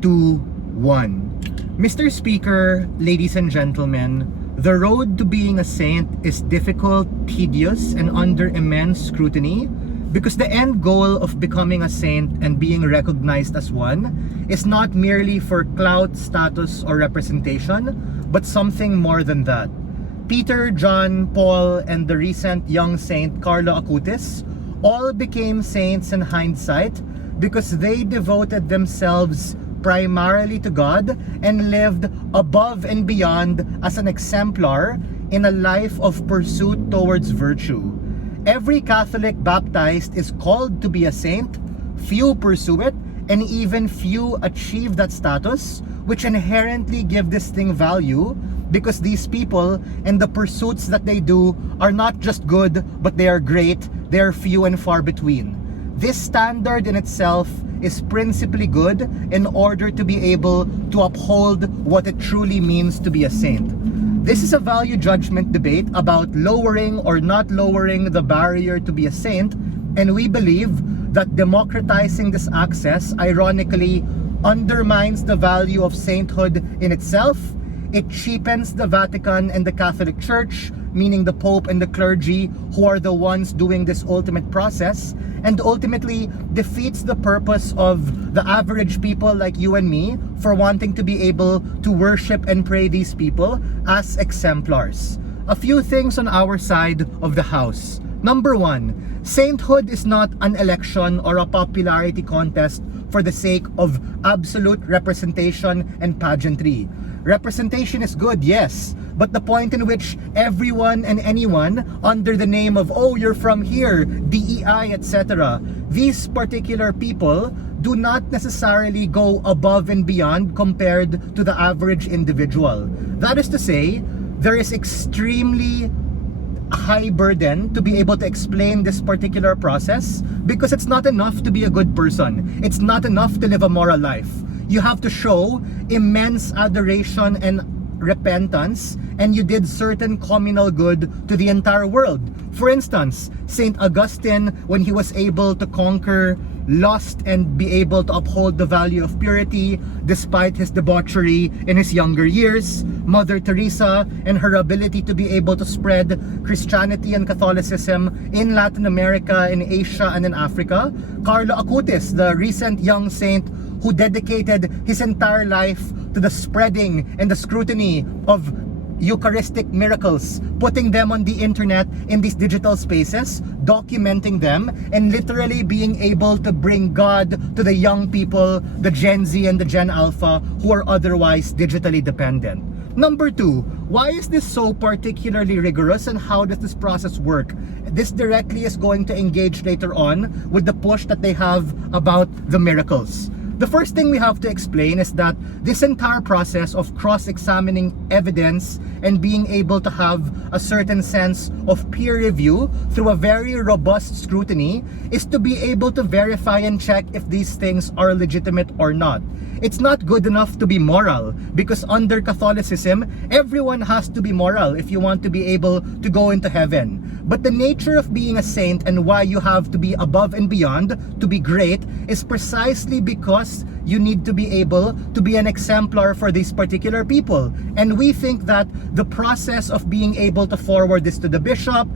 2, 1. Mr. Speaker, ladies and gentlemen, the road to being a saint is difficult, tedious, and under immense scrutiny because the end goal of becoming a saint and being recognized as one is not merely for clout, status, or representation, but something more than that. Peter, John, Paul, and the recent young saint Carlo Acutis all became saints in hindsight because they devoted themselves primarily to God and lived above and beyond as an exemplar in a life of pursuit towards virtue. Every Catholic baptized is called to be a saint. Few pursue it, and even few achieve that status, which inherently give this thing value because these people and the pursuits that they do are not just good, but they are great. They are few and far between. This standard in itself is principally good in order to be able to uphold what it truly means to be a saint. This is a value judgment debate about lowering or not lowering the barrier to be a saint, and we believe that democratizing this access ironically undermines the value of sainthood in itself. It cheapens the Vatican and the Catholic Church, meaning the Pope and the clergy who are the ones doing this ultimate process, and ultimately defeats the purpose of the average people like you and me for wanting to be able to worship and pray these people as exemplars. A few things on our side of the house. Number one, sainthood is not an election or a popularity contest for the sake of absolute representation and pageantry. Representation is good, yes, but the point in which everyone and anyone under the name of, oh, you're from here, DEI, etc., these particular people do not necessarily go above and beyond compared to the average individual. That is to say, there is extremely high burden to be able to explain this particular process because it's not enough to be a good person. It's not enough to live a moral life. You have to show immense adoration and repentance, and you did certain communal good to the entire world. For instance, Saint Augustine, when he was able to conquer lust and be able to uphold the value of purity despite his debauchery in his younger years, Mother Teresa and her ability to be able to spread Christianity and Catholicism in Latin America, in Asia, and in Africa, Carlo Acutis, the recent young saint who dedicated his entire life to the spreading and the scrutiny of Eucharistic miracles, putting them on the internet in these digital spaces, documenting them, and literally being able to bring God to the young people, the Gen Z and the Gen Alpha, who are otherwise digitally dependent. Number two, why is this so particularly rigorous and how does this process work? This directly is going to engage later on with the push that they have about the miracles. The first thing we have to explain is that this entire process of cross-examining evidence and being able to have a certain sense of peer review through a very robust scrutiny is to be able to verify and check if these things are legitimate or not. It's not good enough to be moral because under Catholicism, everyone has to be moral if you want to be able to go into heaven. But the nature of being a saint and why you have to be above and beyond to be great is precisely because you need to be able to be an exemplar for these particular people. And we think that the process of being able to forward this to the bishop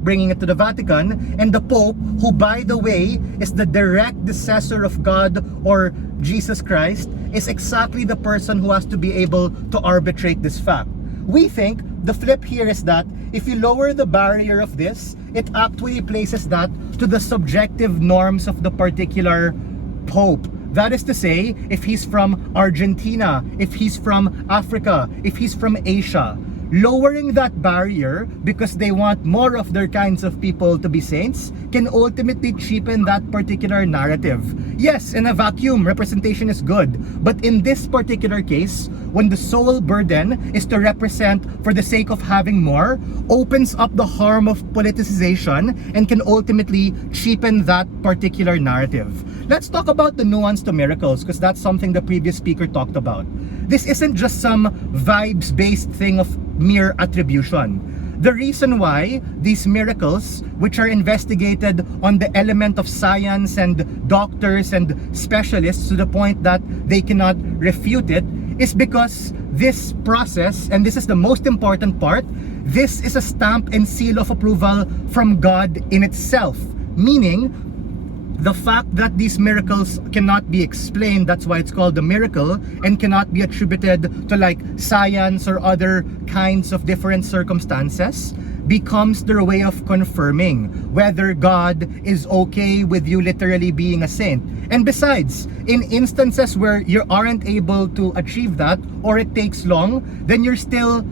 bringing it to the Vatican, and the Pope, who by the way is the direct successor of God or Jesus Christ, is exactly the person who has to be able to arbitrate this fact. We think the flip here is that if you lower the barrier of this, it actually places that to the subjective norms of the particular Pope. That is to say, if he's from Argentina, if he's from Africa, if he's from Asia, lowering that barrier because they want more of their kinds of people to be saints can ultimately cheapen that particular narrative. Yes, in a vacuum, representation is good, but in this particular case, when the sole burden is to represent for the sake of having more, opens up the harm of politicization and can ultimately cheapen that particular narrative. Let's talk about the nuance to miracles because that's something the previous speaker talked about. This isn't just some vibes-based thing of mere attribution. The reason why these miracles, which are investigated on the element of science and doctors and specialists to the point that they cannot refute it, is because this process, and this is the most important part, this is a stamp and seal of approval from God in itself. Meaning, the fact that these miracles cannot be explained, that's why it's called a miracle, and cannot be attributed to like science or other kinds of different circumstances, becomes their way of confirming whether God is okay with you literally being a saint. And besides, in instances where you aren't able to achieve that, or it takes long, then you're still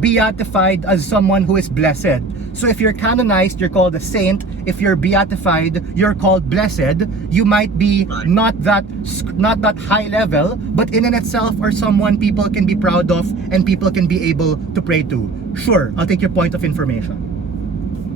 beatified as someone who is blessed. So if you're canonized, you're called a saint. If you're beatified, you're called blessed. You might be not that high level, but in and itself are someone people can be proud of and people can be able to pray to. Sure, I'll take your point of information.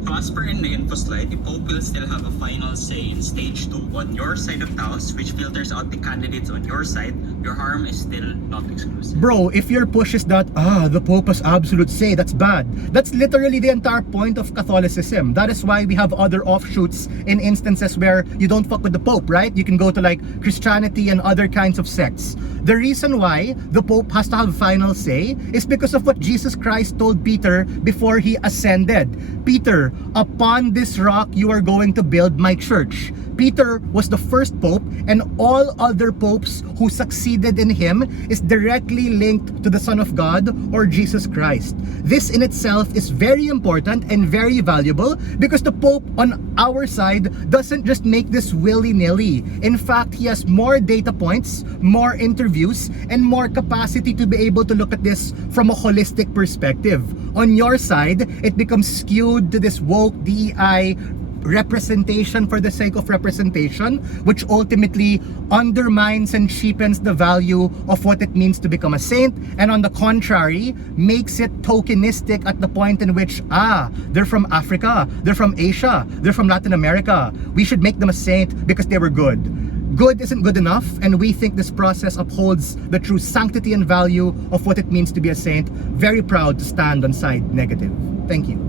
So as per in the info slide, the Pope will still have a final say in stage 2 on your side of the house, which filters out the candidates on your side. Your harm is still not exclusive. Bro, if your push is that, the Pope has absolute say, that's bad. That's literally the entire point of Catholicism. That is why we have other offshoots in instances where you don't fuck with the Pope, right? You can go to like Christianity and other kinds of sects. The reason why the Pope has to have final say is because of what Jesus Christ told Peter before he ascended. Peter, upon this rock you are going to build my church. Peter was the first pope, and all other popes who succeeded in him is directly linked to the Son of God or Jesus Christ. This in itself is very important and very valuable because the Pope on our side doesn't just make this willy-nilly. In fact, he has more data points, more interviews, and more capacity to be able to look at this from a holistic perspective. On your side, it becomes skewed to this woke DEI representation for the sake of representation, which ultimately undermines and cheapens the value of what it means to become a saint, and on the contrary, makes it tokenistic at the point in which, they're from Africa, they're from Asia, they're from Latin America, we should make them a saint because they were good. Good isn't good enough, and we think this process upholds the true sanctity and value of what it means to be a saint. Very proud to stand on side negative. Thank you.